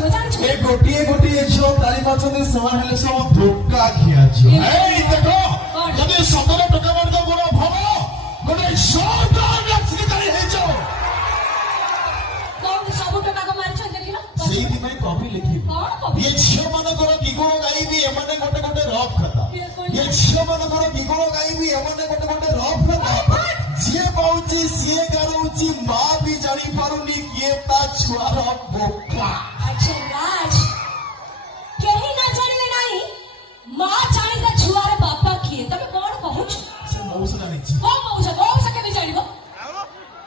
ए गोटिए गोटिए झियो तारी माचंदी समान हेले सब धोका खिया झियो ए देखो जदि 17 टका मार दो बोलो भलो गोटे सरकार राजनीति हे जो कौन सब टका को मार छ देखिलो सेही दिमे कॉपी लिखी कौन कॉपी ये झियो मानकर दिगुण गाइबी एमाने गोटे गोटे रफ खाता ये झियो मानकर दिगुण गाइबी एमाने गोटे गोटे रफ खाता जे पाउची से गाउची मां भी जानी पारुनी के ता छुआर बोका अच्छा राज केही ना जानिले नाही मां जानी ता छुआर बापा किए तमे कोन कहूछ से मौस जानी छी मौस के भी जानिबो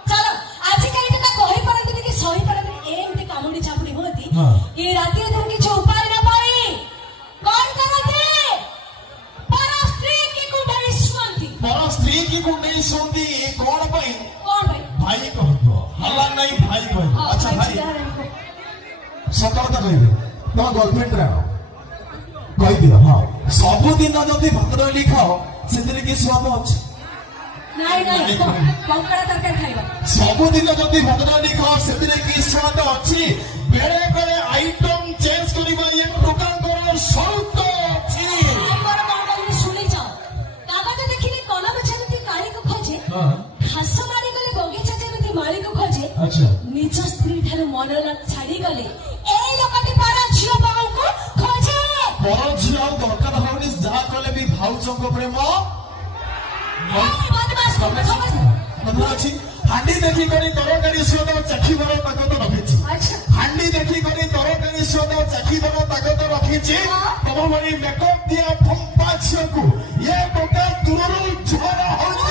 चलो आज काली ता कहि परंतु कि सही परंतु एमते कामुडी चापुडी होती ए राती धर कि जो उपाय ना पाई कोन करते पर स्त्री की कुंडली सुनती कौन भाई भाई कहतो हल्ला नहीं भाई कहतो अच्छा भाई सतर्कता कहबे तुम गर्लफ्रेंड रे कहि दियो हां सब दिन जदी भात लिखाओ सेतरे की स्वाद अछि नहीं कंकड़ा तरकारी खाइबा सब दिन जदी भात लिखाओ सेतरे की स्वाद अछि बेले बेले आइटम चेंज करिबा ये दुकान कर शर्त अछि आइबर कोन सुनि जाओ कागज देखिले कलम छेती काली को खोजे घास मारी गले बगीचा जेमिति माली को खोजे अच्छा निज स्त्री ठारे मन छाड़ी गले ए लोकटी पारा झियो बाऊ को खोजे पर झियो दरकार होनी जा कले भी भाउचंग प्रेम बदमाश मतलब अछि हांडी देखि करी तरकारी स्वाद चखी बरो ताकत रखिछि अच्छा हांडी देखि करी तरकारी स्वाद चखी बरो ताकत रखिछि तब मरी मेकअप दिया फंपा छियकु ये टोका दूरରୁ ଝର ହଉ